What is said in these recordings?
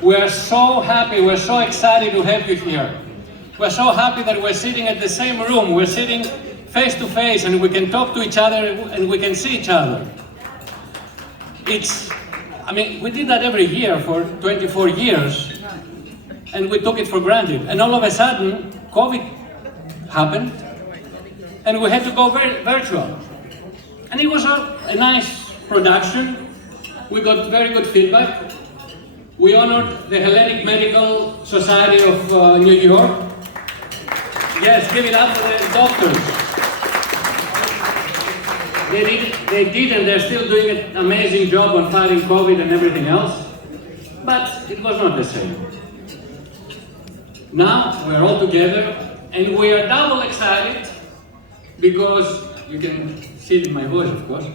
We are so happy, we're so excited to have you here. We're so happy that we're sitting at the same room, we're sitting face to face and we can talk to each other and we can see each other. We did that every year for 24 years and we took it for granted. And all of a sudden, COVID happened and we had to go virtual. And it was a nice production. We got very good feedback. We honored the Hellenic Medical Society of New York. Yes, give it up for the doctors. They did and they're still doing an amazing job on fighting COVID and everything else. But it was not the same. Now we're all together and we are double excited because, you can see it in my voice of course,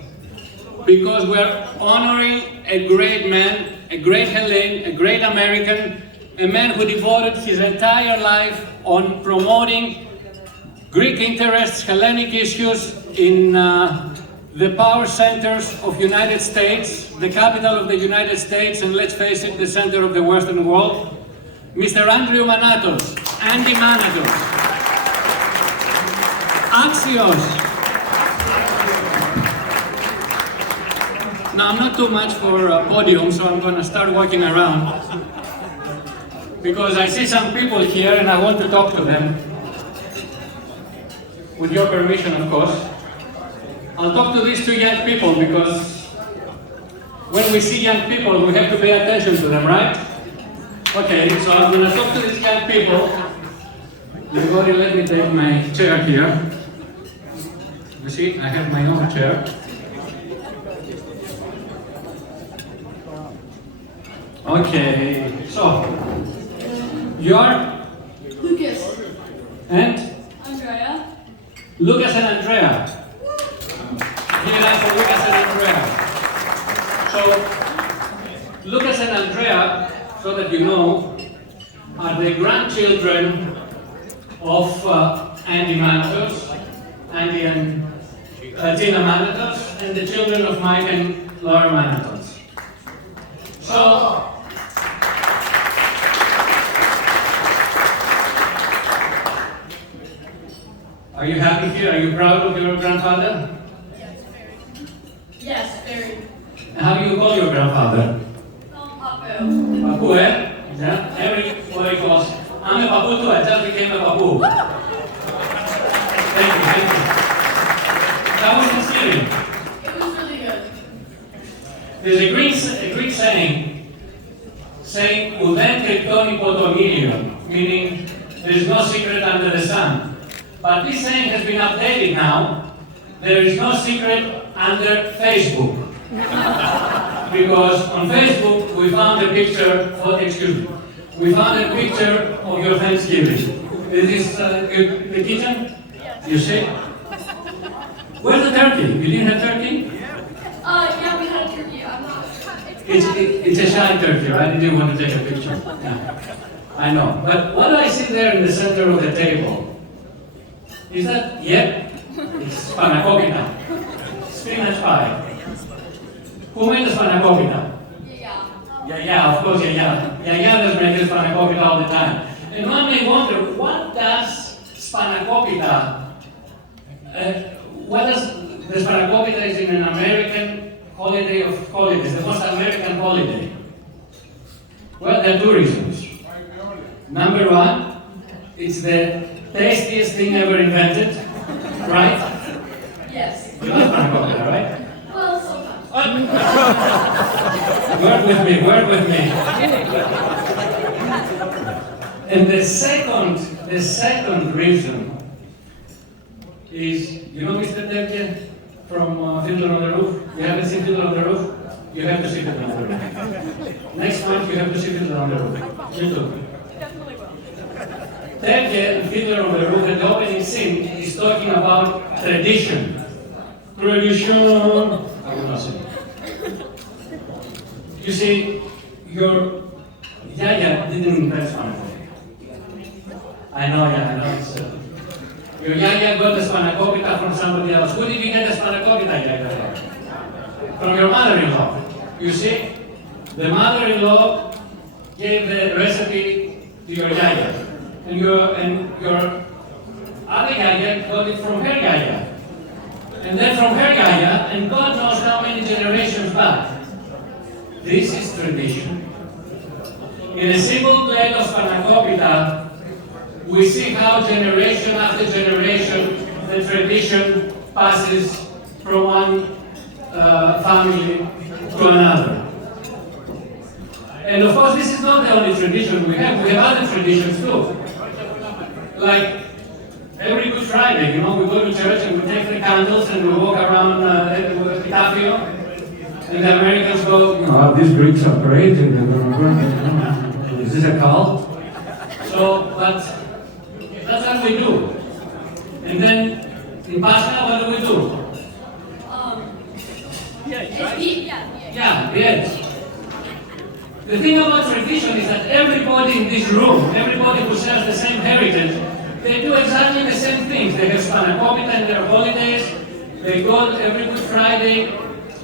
because we're honoring a great man, a great Hellene, a great American, a man who devoted his entire life on promoting Greek interests, Hellenic issues in the power centers of United States, the capital of the United States, and let's face it, the center of the Western world, Mr. Άντυ Manatos, Άντυ Manatos, Axios. Now I'm not too much for a podium, so I'm going to start walking around because I see some people here and I want to talk to them. With your permission, of course. I'll talk to these two young people because when we see young people, we have to pay attention to them, right? Okay, so I'm going to talk to these young people. You've already let me take my chair here. You see, I have my own chair. Okay, so you're Lucas and Andrea. Lucas and Andrea. Give it up for Lucas and Andrea. So Lucas and Andrea, so that you know, are the grandchildren of Άντυ Manatos, Ándy and Tina Manatos, and the children of Mike and Laura Manatos. So, are you happy here? Are you proud of your grandfather? Yes, very. How do you call your grandfather? Papu. Papu, eh? Yeah? Everybody calls. I'm a papu too, I just became a papu. Thank you. How was the steering? It was really good. There's a Greek saying, ουδέν κρυπτόν υπό τον ήλιο, meaning there's no secret under the sun. But this saying has been updated now. There is no secret under Facebook. Because on Facebook we found a picture, we found a picture of your Thanksgiving. Is this the kitchen? Yes. You see? Where's the turkey? You didn't have turkey? Yeah, we had a turkey. I'm not. It's a shy turkey, right? You didn't want to take a picture. Yeah. I know. But what do I see there in the center of the table? Is that, it's spanakopita. Spinach pie. Who made the spanakopita? Yeah, of course, yeah. Does make the spanakopita all the time. And one may wonder, what does spanakopita, the spanakopita is in an American holiday of holidays, the most American holiday. Well, there are two reasons. Number one, it's the tastiest thing ever invented, right? Yes. You like spanakopita, right? Well, sometimes. Work with me. And the second reason is, you know Mr. Terrace from Fiddler on the Roof? You haven't seen Fiddler on the Roof? You have to see Fiddler on the Roof. Next month you have to see Fiddler on the Roof. You too. Definitely will. Terrace, Fiddler on the Roof, and the opening scene is talking about tradition. Tradition. I will not sing. You see, your Yaya didn't invent spanakopita. I know. It's, your Yaya got the spanakopita from somebody else. Who did you get the spanakopita, Yaya? From your mother-in-law. You see, the mother-in-law gave the recipe to your yaya, and your other yaya got it from her yaya, and then from her yaya, and God knows how many generations back. This is tradition. In a simple plate of spanakopita, we see how generation after generation the tradition passes from one family to another. And of course, this is not the only tradition we have. We have other traditions too. Like every Good Friday, you know, we go to church and we take the candles and we walk around the Epitafio. And the Americans go, oh, these Greeks are great. Is this a cult? So, but that's what we do. And then in Pascha, what do we do? Yeah, yes. The thing about tradition is that everybody in this room, everybody who shares the same heritage, they do exactly the same things. They have spanakopita in their holidays. They go every Good Friday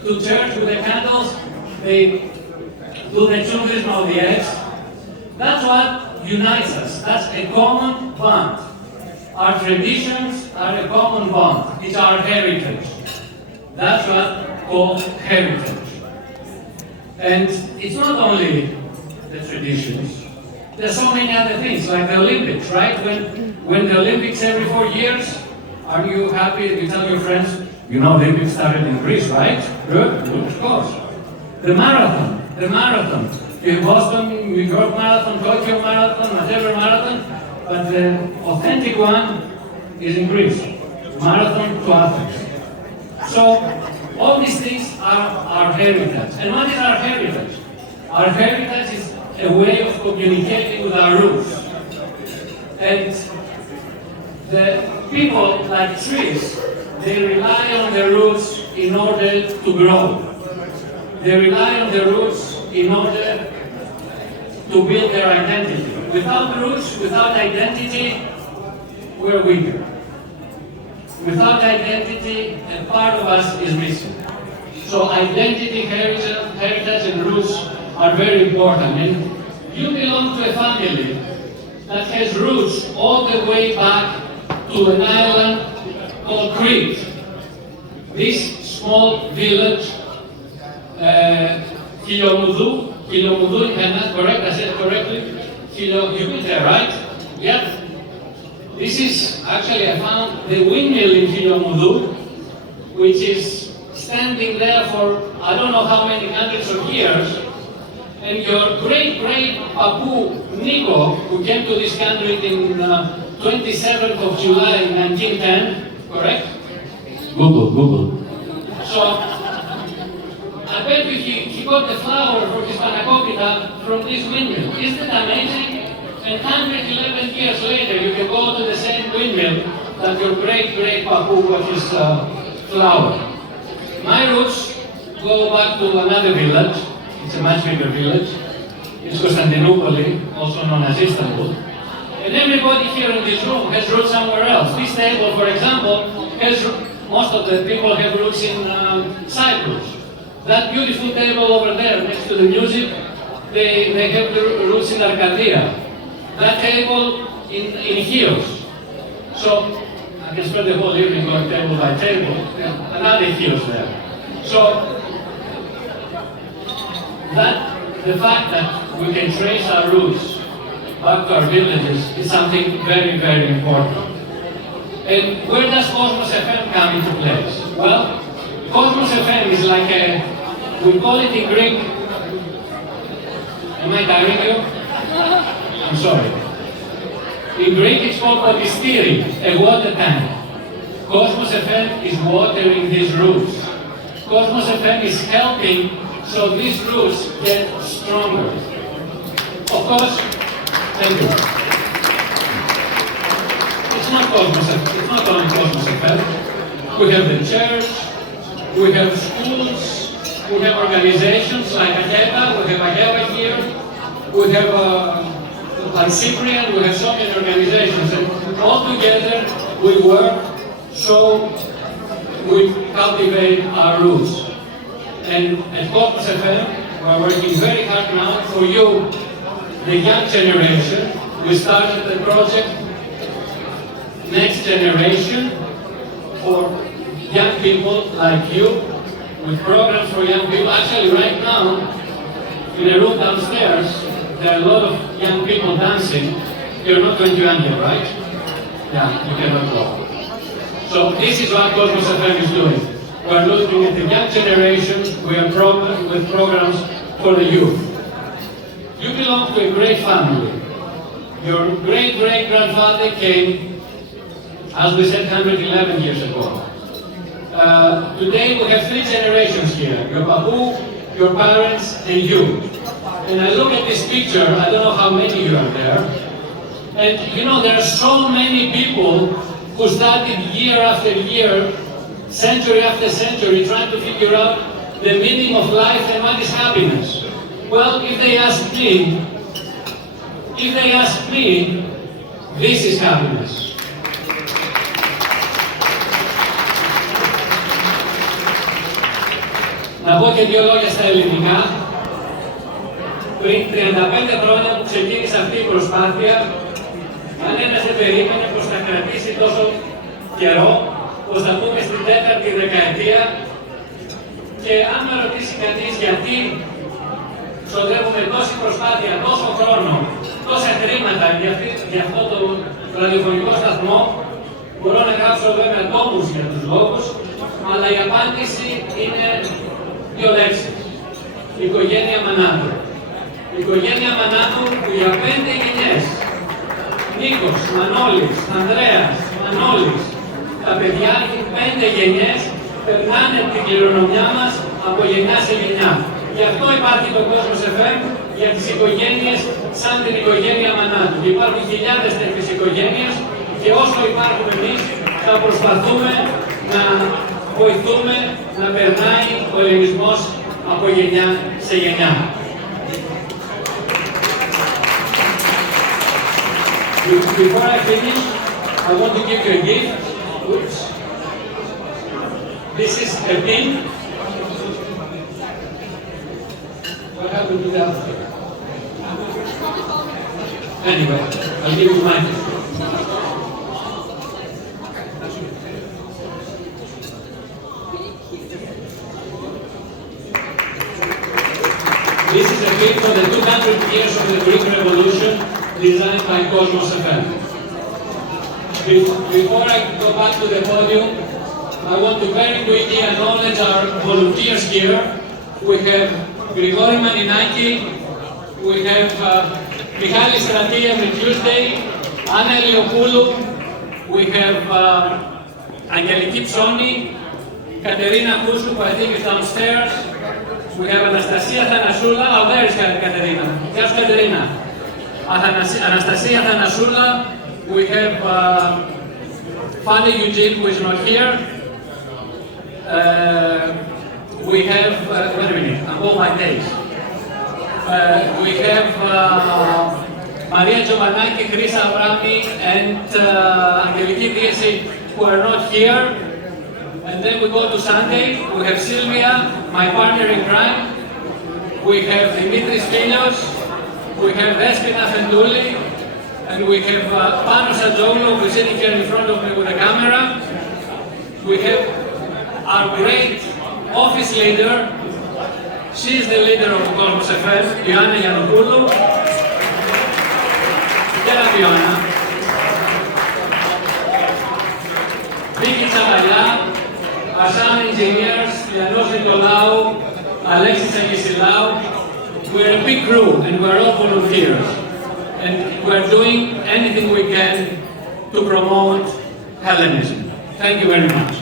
to church with the candles. They do the children of the eggs. That's what unites us. That's a common bond. Our traditions are a common bond. It's our heritage. That's what called heritage. And it's not only the traditions. There's so many other things, like the Olympics, right? When the Olympics every 4 years, are you happy? You tell your friends, you know, Olympics started in Greece, right? Good, of course. The marathon. In Boston, New York Marathon, Tokyo Marathon, whatever marathon, but the authentic one is in Greece. Marathon to Athens. So, all these things are our heritage. And what is our heritage? Our heritage is a way of communicating with our roots. And the people, like trees, they rely on their roots in order to grow. They rely on their roots in order to build their identity. Without roots, without identity, we're weaker. Without identity, a part of us is missing. So identity, heritage, and roots are very important. And you belong to a family that has roots all the way back to an island called Crete. This small village, Kilomoudou in Ghana, correct? I said it correctly? You've been there, right? Yep. This is, actually I found the windmill in Kilomoudou, which is standing there for I don't know how many hundreds of years. And your great Papu Nico, who came to this country in 27th of July 1910, correct? Google. So, I bet you he got the flour for his panakopita from this windmill. Isn't it amazing? And 111 years later, you can go to the same windmill that your great Papu got his flour. My roots go back to another village. It's a much bigger village. It's Constantinople, also known as Istanbul. And everybody here in this room has roots somewhere else. This table, for example, has most of the people have roots in Cyprus. That beautiful table over there next to the music, they have the roots in Arcadia. That table in Chios. So I can spend the whole evening going table by table. Another Chios there. So the fact that we can trace our roots back to our villages is something very, very important. And where does Cosmos FM come into place? Well, Cosmos FM is like we call it in Greek, am I tiring you? I'm sorry. In Greek it's called potistiri, a water tank. Cosmos FM is watering these roots. Cosmos FM is helping so these roots get stronger. Of course, thank you. It's not only Cosmos FM. We have the church, we have schools, we have organizations like Akeba, we have Akeba here, we have Pan Cyprian, we have so many organizations, and all together we work so we cultivate our roots. And at Cosmos FM, we're working very hard now for you the young generation, we started the project Next Generation for young people like you, with programs for young people. Actually, right now, in a room downstairs, there are a lot of young people dancing. You're not 21 yet, right? Yeah, you cannot go. So this is what Cosmos FM is doing. We're looking at the young generation. We are with programs for the youth. You belong to a great family. Your great-great-grandfather came, as we said, 111 years ago. Today we have 3 generations here, your babu, your parents, and you. And I look at this picture, I don't know how many you are there, and you know, there are so many people who started year after year, century after century, trying to figure out the meaning of life and what is happiness. Well, if they ask me, this is happiness. Να πω και 2 λόγια στα ελληνικά. Πριν 35 χρόνια που ξεκίνησε αυτή η προσπάθεια, κανένας δεν περίμενε πως θα κρατήσει τόσο καιρό, πως θα πούμε στην 4η δεκαετία. Και αν με ρωτήσει κανείς γιατί ξοδεύουμε τόση προσπάθεια, τόσο χρόνο, τόσα χρήματα για αυτό το ραδιοφωνικό σταθμό, μπορώ να γράψω εδώ με τόμους για τους λόγους, αλλά η απάντηση είναι 2 λέξεις. Η οικογένεια Μανάτου. Η οικογένεια Μανάτου που για 5 γενιές, Νίκος, Μανώλης, Ανδρέας, Μανώλης, τα παιδιά έχουν 5 γενιές, περνάνε την κληρονομιά μας από γενιά σε γενιά. Γι' αυτό υπάρχει το Cosmos FM, για τις οικογένειες σαν την οικογένεια Μανάτου. Υπάρχουν χιλιάδες τέτοιες οικογένειες και όσο υπάρχουμε εμείς θα προσπαθούμε να βοηθούμε να περνάει ο ελληνισμός από γενιά σε γενιά. Before I finish, I want to give you a gift. Oops. This is a pin. What happened to that? Anyway, I'll give you mine. This is a pin for the 200 years of the Greek Revolution, designed by Cosmos FM. Before I go back to the podium, I want to very quickly acknowledge our volunteers here. We have Grigori Maninaki, we have Michalis Stratia on Tuesday, Anna Eliopoulou, we have Angeliki Psoni, Katerina Kousou, who I think is downstairs. We have Anastasia Thanassoula. Oh, there is Katerina. Here's Katerina. Anastasia Thanassoula. We have Fanny Eugene, who is not here. We have, wait a minute, I'm all my days. We have Maria Giovanaki, Chris Avrami, and Angeliki Diesi, who are not here. And then we go to Sunday. We have Sylvia, my partner in crime. We have Dimitris Filios. We have Despina Fendouli. And we have Panos Adjoglu, who is sitting here in front of me with a camera. We have our great office leader. She's the leader of Cosmos FM, Ioanna Giannopoulou. Get up, Ioanna. Vicky Tsavalia, our sound engineers, Lianos Nikolaou, Alexis Agisilaou. We're a big crew and we're all volunteers. And we're doing anything we can to promote Hellenism. Thank you very much.